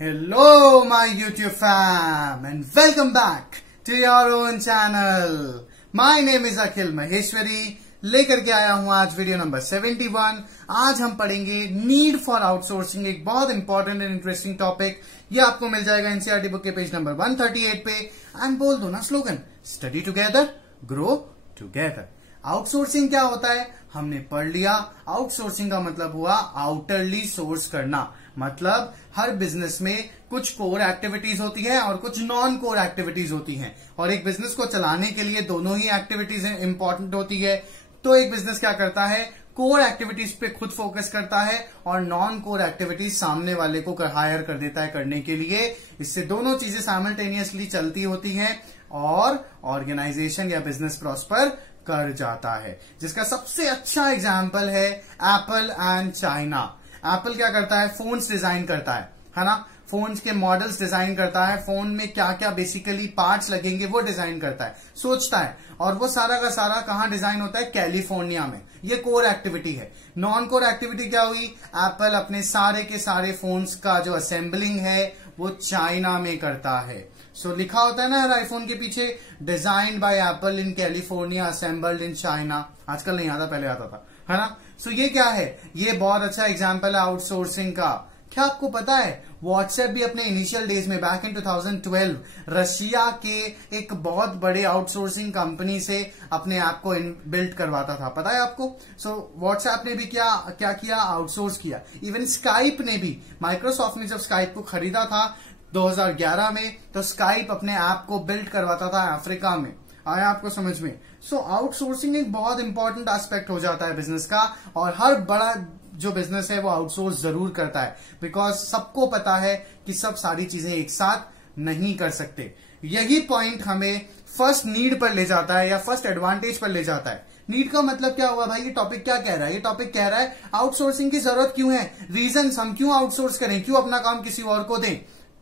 Hello my YouTube fam and welcome back to your own channel. My name is Akhil Maheshwari. लेकर के आया हूं आज video number 71। आज हम पढ़ेंगे नीड फॉर आउटसोर्सिंग, एक बहुत इंपॉर्टेंट एंड इंटरेस्टिंग टॉपिक। ये आपको मिल जाएगा एनसीईआरटी बुक के पेज नंबर 138 पे। एंड बोल दो ना slogan, study together grow together. Outsourcing क्या होता है हमने पढ़ लिया। आउटसोर्सिंग का मतलब हुआ आउटरली सोर्स करना। मतलब हर बिजनेस में कुछ कोर एक्टिविटीज होती है और कुछ नॉन कोर एक्टिविटीज होती हैं, और एक बिजनेस को चलाने के लिए दोनों ही एक्टिविटीज इंपॉर्टेंट होती है। तो एक बिजनेस क्या करता है, कोर एक्टिविटीज पे खुद फोकस करता है और नॉन कोर एक्टिविटीज सामने वाले को हायर कर देता है करने के लिए। इससे दोनों चीजें साइमल्टेनियसली चलती होती हैं और ऑर्गेनाइजेशन या बिजनेस प्रॉस्पर कर जाता है। जिसका सबसे अच्छा एग्जाम्पल है एप्पल एंड चाइना। एप्पल क्या करता है, फोन्स डिजाइन करता है ना, फोन्स के मॉडल्स डिजाइन करता है, फोन में क्या क्या बेसिकली पार्ट्स लगेंगे वो डिजाइन करता है, सोचता है, और वो सारा का सारा कहां डिजाइन होता है, कैलिफोर्निया में। ये कोर एक्टिविटी है। नॉन कोर एक्टिविटी क्या हुई, एप्पल अपने सारे के सारे फोन्स का जो असेंबलिंग है वो चाइना में करता है। सो लिखा होता है ना हर आईफोन के पीछे, designed bye apple in California assembled in China. आजकल नहीं आता, पहले आता था, है ना। सो ये क्या है, ये बहुत अच्छा एग्जाम्पल है आउटसोर्सिंग का। क्या आपको पता है व्हाट्सएप भी अपने इनिशियल डेज में बैक इन 2012 रशिया के एक बहुत बड़े आउटसोर्सिंग कंपनी से अपने ऐप को बिल्ड करवाता था, पता है आपको। सो व्हाट्सएप ने भी क्या किया, आउटसोर्स किया। इवन स्काइप ने भी, माइक्रोसॉफ्ट ने जब स्काइप को खरीदा था 2011 में, तो स्काइप अपने ऐप को बिल्ड करवाता था अफ्रीका में। आया आपको समझ में। सो आउटसोर्सिंग एक बहुत इंपॉर्टेंट एस्पेक्ट हो जाता है बिजनेस का, और हर बड़ा जो बिजनेस है वो आउटसोर्स जरूर करता है, बिकॉज सबको पता है कि सब सारी चीजें एक साथ नहीं कर सकते। यही पॉइंट हमें फर्स्ट नीड पर ले जाता है या फर्स्ट एडवांटेज पर ले जाता है। नीड का मतलब क्या हुआ भाई, ये टॉपिक क्या कह रहा है, ये टॉपिक कह रहा है आउटसोर्सिंग की जरूरत क्यों है, रीजन हम क्यों आउटसोर्स करें, क्यों अपना काम किसी और को दें।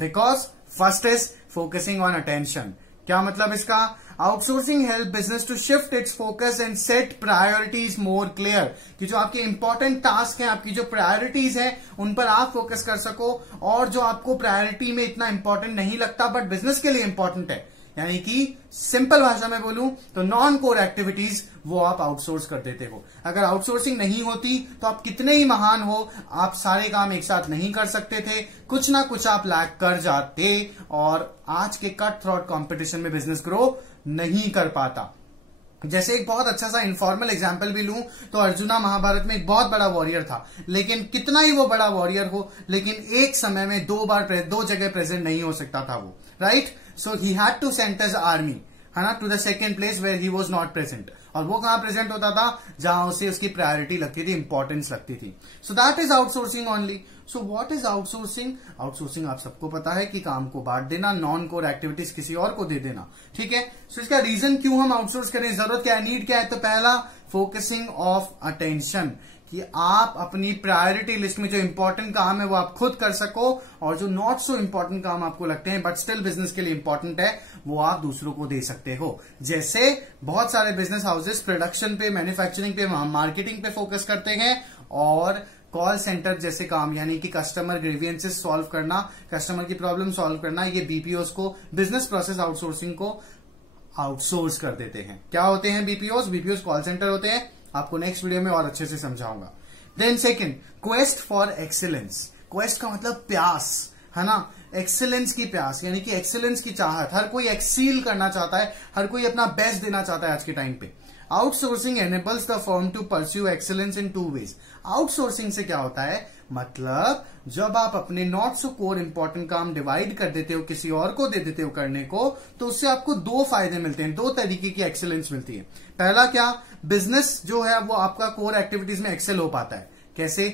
Because first is focusing on attention. क्या मतलब इसका, outsourcing help business to shift its focus and set priorities more clear. कि जो आपके इंपॉर्टेंट टास्क हैं, आपकी जो प्रायोरिटीज हैं, उन पर आप फोकस कर सको, और जो आपको प्रायोरिटी में इतना इंपॉर्टेंट नहीं लगता बट बिजनेस के लिए इंपॉर्टेंट है, यानी कि सिंपल भाषा में बोलूं तो नॉन कोर एक्टिविटीज वो आप आउटसोर्स कर देते हो। अगर आउटसोर्सिंग नहीं होती तो आप कितने ही महान हो, आप सारे काम एक साथ नहीं कर सकते थे, कुछ ना कुछ आप लैक कर जाते, और आज के कट थ्रॉट कंपटीशन में बिजनेस ग्रो नहीं कर पाता। जैसे एक बहुत अच्छा सा इनफॉर्मल एग्जाम्पल भी लूं तो अर्जुना महाभारत में एक बहुत बड़ा वॉरियर था, लेकिन कितना ही वो बड़ा वॉरियर हो, लेकिन एक समय में दो जगह प्रेजेंट नहीं हो सकता था वो, right. So he had to send his army, है ना, to the second place where he was not present. और वो कहां प्रेजेंट होता था, जहां उसे उसकी प्रायोरिटी लगती थी, इंपॉर्टेंस लगती थी। So that is outsourcing only. So what is outsourcing, outsourcing आप सबको पता है कि काम को बांट देना, नॉन कोर एक्टिविटीज किसी और को दे देना, ठीक है। सो इसका रीजन क्यों हम आउटसोर्स करें, जरूरत क्या है, नीड क्या है, तो पहला फोकसिंग ऑफ अटेंशन, कि आप अपनी प्रायोरिटी लिस्ट में जो इंपॉर्टेंट काम है वो आप खुद कर सको, और जो नॉट सो इंपॉर्टेंट काम आपको लगते हैं बट स्टिल बिजनेस के लिए इंपॉर्टेंट है, वो आप दूसरों को दे सकते हो। जैसे बहुत सारे बिजनेस हाउसेस प्रोडक्शन पे, मैन्युफैक्चरिंग पे, मार्केटिंग पे फोकस करते हैं, और कॉल सेंटर जैसे काम, यानी कि कस्टमर ग्रीवियंसेस सॉल्व करना, कस्टमर की प्रॉब्लम सॉल्व करना, ये बीपीओस को, बिजनेस प्रोसेस आउटसोर्सिंग को आउटसोर्स कर देते हैं। क्या होते हैं बीपीओस, बीपीओस कॉल सेंटर होते हैं। आपको नेक्स्ट वीडियो में और अच्छे से समझाऊंगा। Then second, quest for excellence. Quest का मतलब प्यास, है ना, एक्सीलेंस की प्यास, यानी कि एक्सीलेंस की चाहत। हर कोई एक्सील करना चाहता है, हर कोई अपना बेस्ट देना चाहता है आज के टाइम पे। Outsourcing enables the firm to pursue excellence in 2 ways. आउटसोर्सिंग से क्या होता है, मतलब जब आप अपने नॉट सो कोर इंपॉर्टेंट काम डिवाइड कर देते हो, किसी और को दे देते हो करने को, तो उससे आपको 2 फायदे मिलते हैं, 2 तरीके की एक्सीलेंस मिलती है। पहला क्या, बिजनेस जो है वो आपका कोर एक्टिविटीज में एक्सेल हो पाता है। कैसे,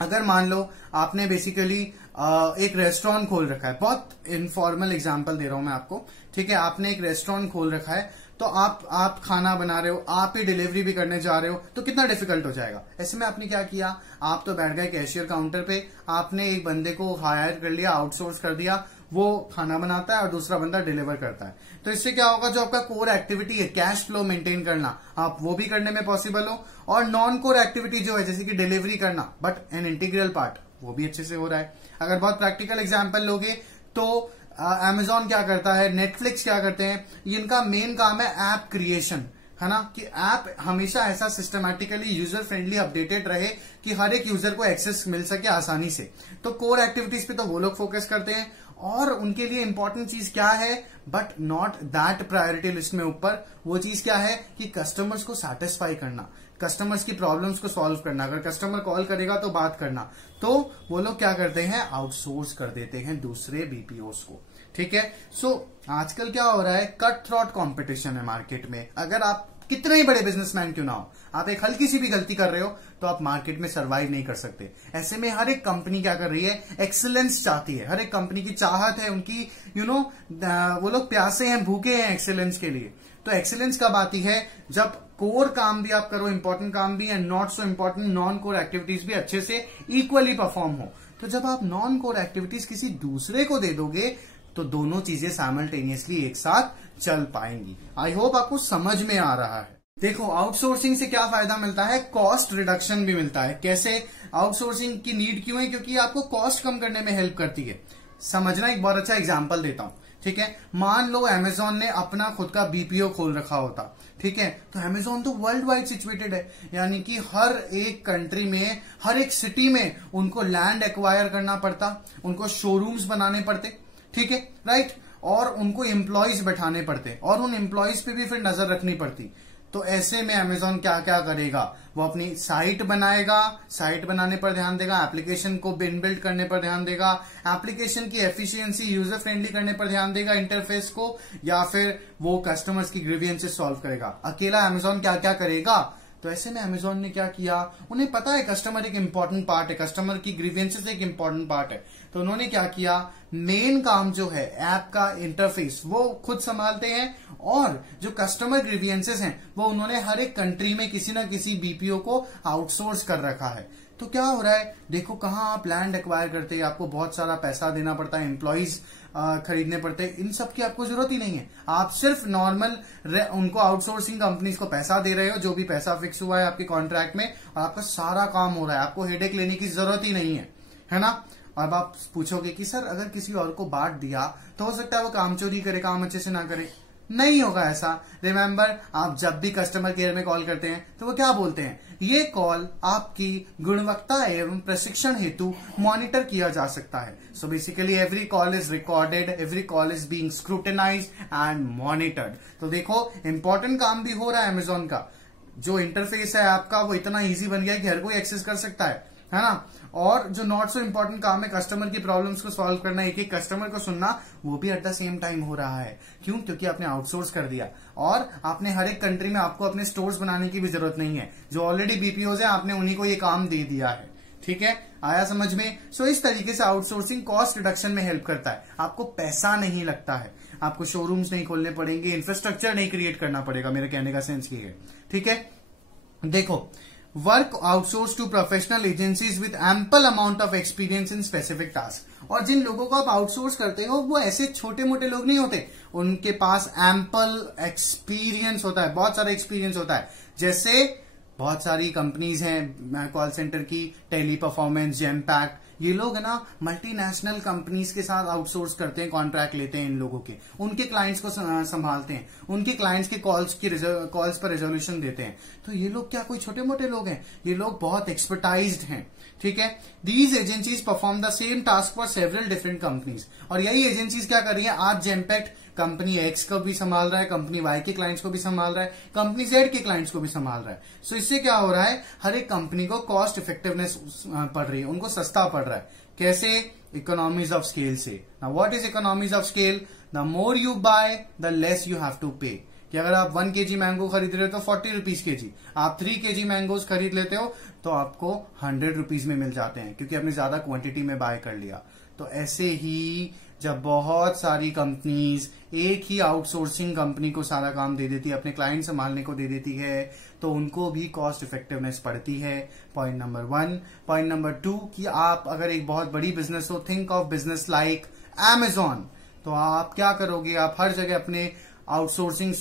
अगर मान लो आपने बेसिकली एक रेस्टोरेंट खोल रखा है, बहुत इनफॉर्मल एग्जांपल दे रहा हूं मैं आपको, ठीक है। आपने एक रेस्टोरेंट खोल रखा है, तो आप खाना बना रहे हो, आप ही डिलीवरी भी करने जा रहे हो, तो कितना डिफिकल्ट हो जाएगा। ऐसे में आपने क्या किया, आप तो बैठ गए कैशियर काउंटर पे, आपने एक बंदे को हायर कर लिया, आउटसोर्स कर दिया, वो खाना बनाता है और दूसरा बंदा डिलीवर करता है। तो इससे क्या होगा, जो आपका कोर एक्टिविटी है कैश फ्लो मेंटेन करना, आप वो भी करने में पॉसिबल हो, और नॉन कोर एक्टिविटी जो है जैसे कि डिलीवरी करना, बट एन इंटीग्रल पार्ट, वो भी अच्छे से हो रहा है। अगर बहुत प्रैक्टिकल एग्जाम्पल लोगे तो Amazon क्या करता है, नेटफ्लिक्स क्या करते हैं, इनका मेन काम है ऐप क्रिएशन, है ना, कि ऐप हमेशा ऐसा सिस्टमैटिकली यूजर फ्रेंडली अपडेटेड रहे कि हर एक यूजर को एक्सेस मिल सके आसानी से। तो कोर एक्टिविटीज पे तो वो लोग फोकस करते हैं, और उनके लिए इंपॉर्टेंट चीज क्या है, but not that priority list में ऊपर, वो चीज क्या है कि कस्टमर्स को सेटिस्फाई करना, कस्टमर्स की प्रॉब्लम्स को सॉल्व करना। अगर कस्टमर कॉल करेगा तो बात करना, तो वो लोग क्या करते हैं, आउटसोर्स कर देते हैं दूसरे बीपीओस को। ठीक है। सो आजकल क्या हो रहा है, कट थ्रॉट कॉम्पिटिशन है मार्केट में। अगर आप कितने ही बड़े बिजनेसमैन क्यों ना हो, आप एक हल्की सी भी गलती कर रहे हो तो आप मार्केट में सरवाइव नहीं कर सकते। ऐसे में हर एक कंपनी क्या कर रही है, एक्सीलेंस चाहती है, हर एक कंपनी की चाहत है, उनकी वो लोग प्यासे हैं, भूखे हैं एक्सीलेंस के लिए। तो एक्सीलेंस कब आती है, जब कोर काम भी आप करो, इंपॉर्टेंट काम भी, and not so important non core activities भी अच्छे से इक्वली परफॉर्म हो। तो जब आप नॉन कोर एक्टिविटीज किसी दूसरे को दे दोगे तो दोनों चीजें साइमल्टेनियसली एक साथ चल पाएंगी। आई होप आपको समझ में आ रहा है। देखो, आउटसोर्सिंग से क्या फायदा मिलता है, कॉस्ट रिडक्शन भी मिलता है। कैसे आउटसोर्सिंग की नीड क्यों है, क्योंकि आपको कॉस्ट कम करने में हेल्प करती है। समझना, एक बहुत अच्छा एग्जांपल देता हूं। ठीक है, मान लो Amazon ने अपना खुद का बीपीओ खोल रखा होता, ठीक है, तो Amazon तो वर्ल्ड वाइड सिचुएटेड है, यानी कि हर एक कंट्री में, हर एक सिटी में उनको लैंड एक्वायर करना पड़ता, उनको शोरूम्स बनाने पड़ते, ठीक है, राइट, और उनको एम्प्लॉयज बैठाने पड़ते, और उन एम्प्लॉयज पे भी फिर नजर रखनी पड़ती। तो ऐसे में Amazon क्या क्या करेगा, वो अपनी साइट बनाएगा, साइट बनाने पर ध्यान देगा, एप्लीकेशन को बिल्ड करने पर ध्यान देगा, एप्लीकेशन की एफिशिएंसी यूजर फ्रेंडली करने पर ध्यान देगा, इंटरफेस को, या फिर वो कस्टमर्स की ग्रीवियंसेस सॉल्व करेगा। अकेला Amazon क्या क्या करेगा। तो ऐसे में Amazon ने क्या किया, उन्हें पता है कस्टमर एक इंपॉर्टेंट पार्ट है, कस्टमर की ग्रीवियंसेस एक इंपॉर्टेंट पार्ट है, तो उन्होंने क्या किया, मेन काम जो है ऐप का इंटरफेस वो खुद संभालते हैं, और जो कस्टमर ग्रीवियंसेस हैं वो उन्होंने हर एक कंट्री में किसी ना किसी बीपीओ को आउटसोर्स कर रखा है। तो क्या हो रहा है, देखो, कहां आप लैंड एक्वायर करते हैं, आपको बहुत सारा पैसा देना पड़ता है, एम्प्लॉइज खरीदने पड़ते हैं, इन सब की आपको जरूरत ही नहीं है। आप सिर्फ नॉर्मल उनको आउटसोर्सिंग कंपनीज को पैसा दे रहे हो, जो भी पैसा फिक्स हुआ है आपके कॉन्ट्रैक्ट में, और आपका सारा काम हो रहा है, आपको हेडेक लेने की जरूरत ही नहीं है ना। अब आप पूछोगे कि सर अगर किसी और को बांट दिया तो हो सकता है वो काम चोरी करे, काम अच्छे से ना करे। नहीं होगा ऐसा। रिमेंबर, आप जब भी कस्टमर केयर में कॉल करते हैं तो वो क्या बोलते हैं, ये कॉल आपकी गुणवत्ता एवं प्रशिक्षण हेतु मॉनिटर किया जा सकता है। So basically every call is recorded, every call is being scrutinized and monitored. तो देखो, इंपॉर्टेंट काम भी हो रहा है Amazon का, जो इंटरफेस है आपका वो इतना ईजी बन गया है कि हर कोई एक्सेस कर सकता है ना। और जो नॉट सो इम्पोर्टेंट काम है, कस्टमर की प्रॉब्लम्स को सॉल्व करना, एक एक कस्टमर को सुनना, वो भी एट द सेम टाइम हो रहा है। क्यों? क्योंकि आपने आउटसोर्स कर दिया, और आपने हर एक कंट्री में आपको अपने स्टोर्स बनाने की भी जरूरत नहीं है, जो ऑलरेडी बीपीओज है आपने उन्हीं को ये काम दे दिया है। ठीक है, आया समझ में। सो इस तरीके से आउटसोर्सिंग कॉस्ट रिडक्शन में हेल्प करता है। आपको पैसा नहीं लगता है, आपको शोरूम्स नहीं खोलने पड़ेंगे, इंफ्रास्ट्रक्चर नहीं क्रिएट करना पड़ेगा। मेरे कहने का सेंस ये है। ठीक है, देखो, work outsource to professional agencies with ample amount of experience in specific task. और जिन लोगों को आप आउटसोर्स करते हो वो ऐसे छोटे मोटे लोग नहीं होते, उनके पास एम्पल एक्सपीरियंस होता है, बहुत सारा एक्सपीरियंस होता है। जैसे बहुत सारी कंपनीज हैं कॉल सेंटर की, टेली परफॉर्मेंस, जेमपैक्ट, ये लोग है ना मल्टीनेशनल कंपनीज के साथ आउटसोर्स करते हैं, कॉन्ट्रैक्ट लेते हैं इन लोगों के, उनके क्लाइंट्स को संभालते हैं, उनके क्लाइंट्स के कॉल्स पर रेजोल्यूशन देते हैं। तो ये लोग क्या कोई छोटे मोटे लोग हैं, ये लोग बहुत एक्सपर्टाइज्ड हैं। ठीक है, these agencies perform the same task for several different companies. और यही एजेंसीज क्या कर रही है, आज जेमपैक्ट कंपनी एक्स को भी संभाल रहा है, कंपनी वाई के क्लाइंट्स को भी संभाल रहा है, कंपनी जेड के क्लाइंट्स को भी संभाल रहा है। सो इससे क्या हो रहा है, हर एक कंपनी को कॉस्ट इफेक्टिवनेस पड़ रही है, उनको सस्ता पड़ रहा है। कैसे? इकोनॉमीज ऑफ स्केल से। Now what is economies of scale? The more you buy the less you have to pay. कि अगर आप 1 kg मैंगो खरीद रहे हो तो 40 रुपीज केजी, आप 3 kg मैंगोज खरीद लेते हो तो आपको 100 रुपीज में मिल जाते हैं, क्योंकि आपने ज्यादा क्वांटिटी में बाय कर लिया। तो ऐसे ही जब बहुत सारी कंपनीज एक ही आउटसोर्सिंग कंपनी को सारा काम दे देती है, अपने क्लाइंट संभालने को दे देती है, तो उनको भी कॉस्ट इफेक्टिवनेस पड़ती है। Point number 1। पॉइंट नंबर 2 कि आप अगर एक बहुत बड़ी बिजनेस हो, think of business like Amazon, तो आप क्या करोगे, आप हर जगह अपने आउटसोर्सिंग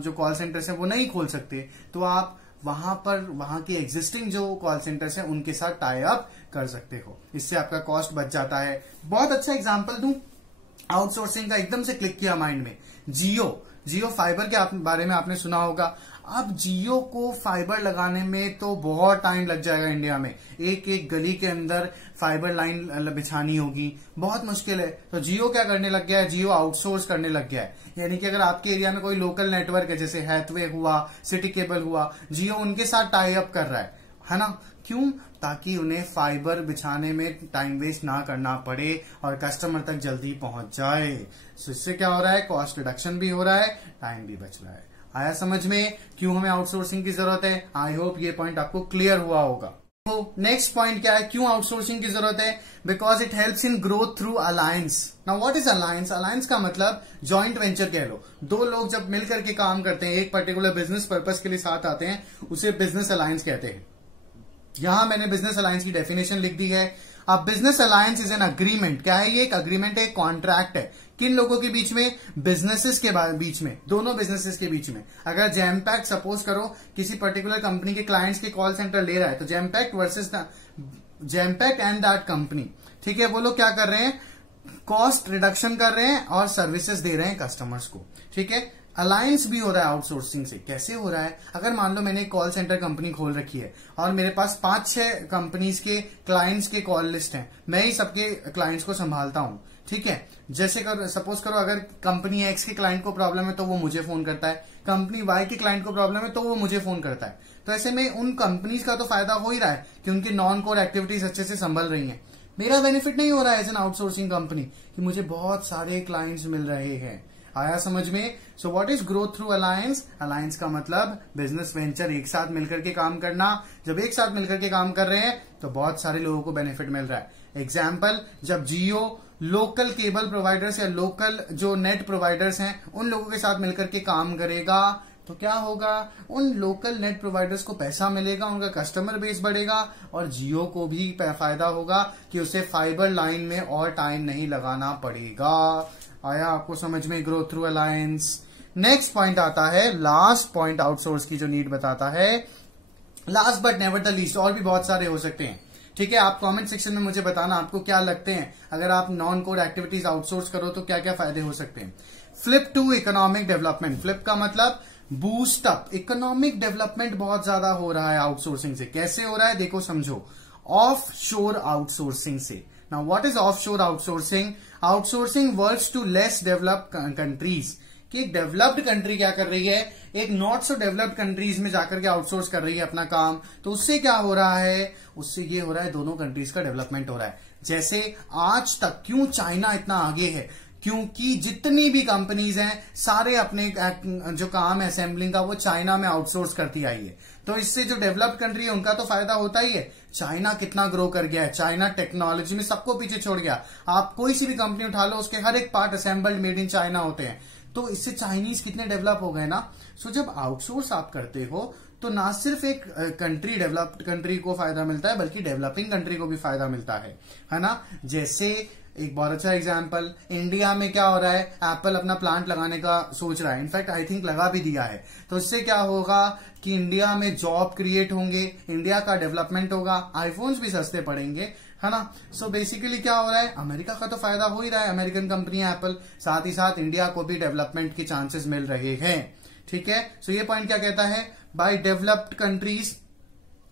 जो कॉल सेंटर्स हैं वो नहीं खोल सकते, तो आप वहां की एग्जिस्टिंग जो कॉल सेंटर्स हैं उनके साथ टाई अप कर सकते हो। इससे आपका कॉस्ट बच जाता है। बहुत अच्छा एग्जांपल दूं आउटसोर्सिंग का, एकदम से क्लिक किया माइंड में, जियो फाइबर के बारे में आपने सुना होगा। अब जियो को फाइबर लगाने में तो बहुत टाइम लग जाएगा। इंडिया में एक एक गली के अंदर फाइबर लाइन बिछानी होगी, बहुत मुश्किल है। तो जियो क्या करने लग गया है, जियो आउटसोर्स करने लग गया है। यानी कि अगर आपके एरिया में कोई लोकल नेटवर्क है, जैसे हैथवे हुआ, सिटी केबल हुआ, जियो उनके साथ टाई अप कर रहा है ना। क्यों? ताकि उन्हें फाइबर बिछाने में टाइम वेस्ट ना करना पड़े और कस्टमर तक जल्दी पहुंच जाए। सो इससे क्या हो रहा है, कॉस्ट रिडक्शन भी हो रहा है, टाइम भी बच रहा है। आया समझ में क्यों हमें आउटसोर्सिंग की जरूरत है? आई होप ये पॉइंट आपको क्लियर हुआ होगा। तो नेक्स्ट पॉइंट क्या है, क्यों आउटसोर्सिंग की जरूरत है? Because it helps in growth through alliance. Now what is alliance? Alliance का मतलब जॉइंट वेंचर कह लो। दो लोग जब मिलकर के काम करते हैं, एक पर्टिकुलर बिजनेस पर्पस के लिए साथ आते हैं, उसे बिजनेस अलायंस कहते हैं। यहां मैंने बिजनेस अलायंस की डेफिनेशन लिख दी है। अब business alliance is an agreement. क्या है ये? एक अग्रीमेंट है, एक कॉन्ट्रैक्ट है। किन लोगों के बीच में? बिजनेसेस के बीच में, दोनों बिजनेसेस के बीच में। अगर जैमपैक्ट सपोज करो किसी पर्टिकुलर कंपनी के क्लाइंट्स के कॉल सेंटर ले रहा है, तो जैमपैक्ट वर्सेस जैमपैक्ट एंड दैट कंपनी, ठीक है, वो लोग क्या कर रहे हैं, कॉस्ट रिडक्शन कर रहे हैं और सर्विसेज दे रहे हैं कस्टमर्स को, ठीक है। अलायंस भी हो रहा है आउटसोर्सिंग से। कैसे हो रहा है? अगर मान लो मैंने एक कॉल सेंटर कंपनी खोल रखी है और मेरे पास 5-6 कंपनीज के क्लाइंट्स के कॉल लिस्ट हैं, मैं ही सबके क्लाइंट्स को संभालता हूं, ठीक है। जैसे सपोज करो अगर कंपनी एक्स के क्लाइंट को प्रॉब्लम है तो वो मुझे फोन करता है, कंपनी वाई के क्लाइंट को प्रॉब्लम है तो वो मुझे फोन करता है। तो ऐसे में उन कंपनीज का तो फायदा हो ही रहा है कि उनकी नॉन कोर एक्टिविटीज अच्छे से संभल रही हैं। मेरा बेनिफिट नहीं हो रहा है एज एन आउटसोर्सिंग कंपनी कि मुझे बहुत सारे क्लाइंट्स मिल रहे हैं। आया समझ में? So what is growth through alliance? Alliance का मतलब बिजनेस वेंचर, एक साथ मिलकर के काम करना। जब एक साथ मिलकर के काम कर रहे हैं तो बहुत सारे लोगों को बेनिफिट मिल रहा है। एग्जाम्पल, जब जियो लोकल केबल प्रोवाइडर्स या लोकल जो नेट प्रोवाइडर्स हैं उन लोगों के साथ मिलकर के काम करेगा तो क्या होगा, उन लोकल नेट प्रोवाइडर्स को पैसा मिलेगा, उनका कस्टमर बेस बढ़ेगा और जियो को भी फायदा होगा कि उसे फाइबर लाइन में और टाइम नहीं लगाना पड़ेगा। आया आपको समझ में? Growth through alliance. Next point आता है, लास्ट पॉइंट आउटसोर्स की जो नीड बताता है, last but never the least. और भी बहुत सारे हो सकते हैं, ठीक है। आप कमेंट सेक्शन में मुझे बताना आपको क्या लगते हैं, अगर आप नॉन कोर एक्टिविटीज आउटसोर्स करो तो क्या क्या फायदे हो सकते हैं। Flip to economic development. Flip का मतलब बूस्ट अप। इकोनॉमिक डेवलपमेंट बहुत ज्यादा हो रहा है आउटसोर्सिंग से। कैसे हो रहा है देखो, समझो। ऑफ शोर आउटसोर्सिंग से। Now what is offshore outsourcing? Outsourcing works to less developed countries. कि एक डेवलप्ड कंट्री क्या कर रही है, एक नॉट सो डेवलप्ड कंट्रीज में जाकर के आउटसोर्स कर रही है अपना काम। तो उससे क्या हो रहा है, उससे ये हो रहा है दोनों कंट्रीज का डेवलपमेंट हो रहा है। जैसे आज तक क्यों चाइना इतना आगे है, क्योंकि जितनी भी कंपनीज हैं सारे अपने जो काम है असेंबलिंग का वो चाइना में आउटसोर्स करती आई है। तो इससे जो डेवलप्ड कंट्री है उनका तो फायदा होता ही है। चाइना कितना ग्रो कर गया है, चाइना टेक्नोलॉजी में सबको पीछे छोड़ गया। आप कोई सी भी कंपनी उठा लो, उसके हर एक part assembled made in China होते हैं। तो इससे चाइनीज कितने डेवलप हो गए ना। सो जब आउटसोर्स आप करते हो तो ना सिर्फ एक कंट्री डेवलप्ड कंट्री को फायदा मिलता है बल्कि डेवलपिंग कंट्री को भी फायदा मिलता है ना। जैसे एक बहुत अच्छा एग्जांपल, इंडिया में क्या हो रहा है, एप्पल अपना प्लांट लगाने का सोच रहा है, इनफैक्ट आई थिंक लगा भी दिया है। तो इससे क्या होगा कि इंडिया में जॉब क्रिएट होंगे, इंडिया का डेवलपमेंट होगा, आईफोन्स भी सस्ते पड़ेंगे, है ना। सो बेसिकली क्या हो रहा है, अमेरिका का तो फायदा हो ही रहा है, अमेरिकन कंपनी है एप्पल, साथ ही साथ इंडिया को भी डेवलपमेंट के चांसेस मिल रहे हैं, ठीक है। सो ये पॉइंट क्या कहता है, बाय डेवलप्ड कंट्रीज,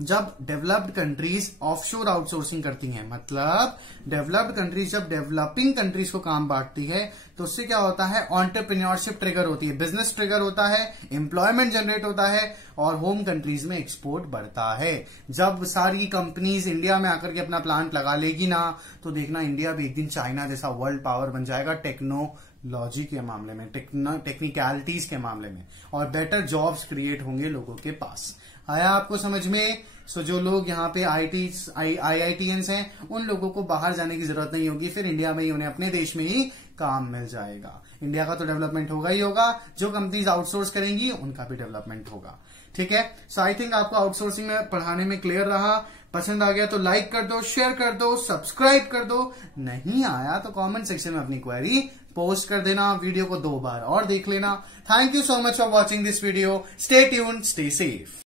जब डेवलप्ड कंट्रीज ऑफशोर आउटसोर्सिंग करती हैं, मतलब डेवलप्ड कंट्रीज जब डेवलपिंग कंट्रीज को काम बांटती है तो उससे क्या होता है, एंटरप्रेन्योरशिप ट्रिगर होती है, बिजनेस ट्रिगर होता है, एम्प्लॉयमेंट जनरेट होता है और होम कंट्रीज में एक्सपोर्ट बढ़ता है। जब सारी कंपनीज इंडिया में आकर के अपना प्लांट लगा लेगी ना, तो देखना इंडिया भी एक दिन चाइना जैसा वर्ल्ड पावर बन जाएगा टेक्नोलॉजी के मामले में, टेक्निकलिटीज के मामले में, और बेटर जॉब्स क्रिएट होंगे लोगों के पास। आया आपको समझ में। सो जो लोग यहाँ पे IITians हैं उन लोगों को बाहर जाने की जरूरत नहीं होगी, फिर इंडिया में ही उन्हें अपने देश में ही काम मिल जाएगा। इंडिया का तो डेवलपमेंट होगा ही होगा, जो कंपनीज आउटसोर्स करेंगी उनका भी डेवलपमेंट होगा, ठीक है। सो आई थिंक आपको आउटसोर्सिंग में पढ़ाने में क्लियर रहा। पसंद आ गया तो लाइक कर दो, शेयर कर दो, सब्सक्राइब कर दो। नहीं आया तो कमेंट सेक्शन में अपनी क्वेरी पोस्ट कर देना, वीडियो को 2 बार और देख लेना। Thank you so much for watching this video. Stay tuned, stay safe.